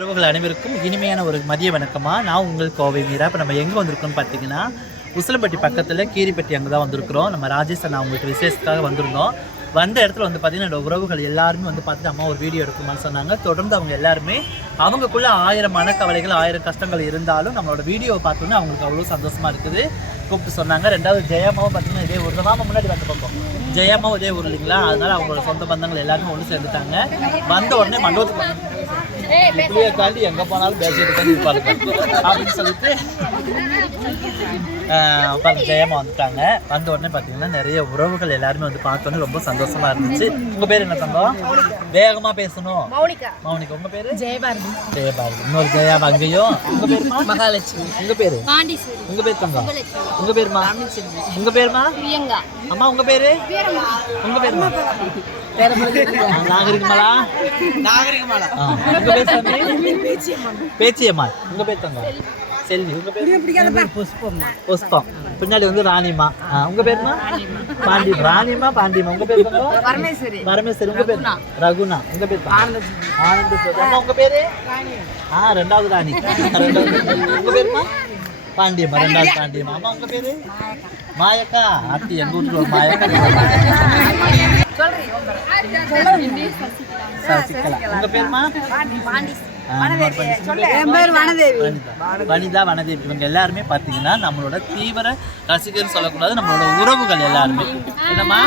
உறவுகள் அனைவருக்கும் இனிமையான ஒரு மதிய வணக்கமாக நான் உங்கள் கோவை மீரா. இப்போ நம்ம எங்கே வந்திருக்கோம்னு பார்த்தீங்கன்னா உசிலம்பட்டி பக்கத்தில் கீரிப்பட்டி அங்கே தான் வந்திருக்கிறோம். நம்ம ராஜேஷ் நான் உங்கள்கிட்ட விசேஷத்துக்காக வந்திருந்தோம். வந்த இடத்துல வந்து பார்த்தீங்கன்னா உறவுகள் எல்லாருமே வந்து பார்த்துட்டு அம்மா ஒரு வீடியோ எடுக்குமான்னு சொன்னாங்க. தொடர்ந்து அவங்க எல்லாருமே அவங்களுக்குள்ள ஆயிரம் மனக்கவலைகள் ஆயிரம் கஷ்டங்கள் இருந்தாலும் நம்மளோட வீடியோவை பார்த்தோன்னே அவங்களுக்கு அவ்வளோ சந்தோஷமாக இருக்குது. கூப்பிட்டு சொன்னாங்க. ரெண்டாவது ஜெயமாவும் பார்த்தீங்கன்னா இதே ஊர் தான். முன்னாடி வந்து பார்ப்போம். ஜெயமாவும் இதே ஊர் இல்லைங்களா? அதனால அவங்களோட சொந்த பந்தங்கள் எல்லாருமே ஒன்று சேர்ந்துட்டாங்க. வந்த உடனே மண்டபத்துக்கு இப்படியே தாண்டி எங்க போனாலும் பேசிட்டு தான் இருப்பாங்க அப்படின்னு சொல்லிட்டு பாருங்க ஜெயமா வந்துட்டாங்க. வந்த உடனே பாத்தீங்கன்னா நிறைய உறவுகள் எல்லாருமே வந்து பார்த்தோன்னே ரொம்ப சந்தோஷமா இருந்துச்சு. உங்க பேர் என்ன தங்கம்? வேகமா பேசணும். மௌனிகா. உங்க பேரு? ஜெயபாரதி. ஜெயபாரதி. இன்னொரு ஜெயா அங்கேயும். உங்க பேருமா மகாலட்சுமி. உங்க பேரு? உங்க பேர் தங்கம்? உங்க பேருமா? உங்க பேருமா? பிரியங்கா. அம்மா உங்க பேரு? உங்க பேருமா? நாகரிகமாலா? நாகரிகமாலா. பேர் பேச்சியம்மா உங்க பேர் தங்கம். செல்வி. உங்க பேர்? புஷ்பம். பின்னாடி வந்து ராணிமா உங்க பேருமா? பாண்டி ராணிமா பாண்டியம்மா. உங்க பேர் பரமேஸ்வரி. பரமேஸ்வரி. உங்க பேர்? ரகுணா உங்க பேர் ஆனந்த் உங்க பேரு? ஆ ரெண்டாவது ராணி. ரெண்டாவது உங்க பேருமா? பாண்டியம்மா. ரெண்டாவது பாண்டியம்மா. அம்மா உங்க பேரு? மாயக்கா. அத்தி எங்க வீட்டுல ஒரு மாயக்கா. சசிகலா உங்க பேருமா. வனிதா. வனதேவி. இவங்க எல்லாருமே பார்த்தீங்கன்னா நம்மளோட தீவிர ரசிகர்னு சொல்லக்கூடாது நம்மளோட உறவுகள் எல்லாருமே. என்னம்மா?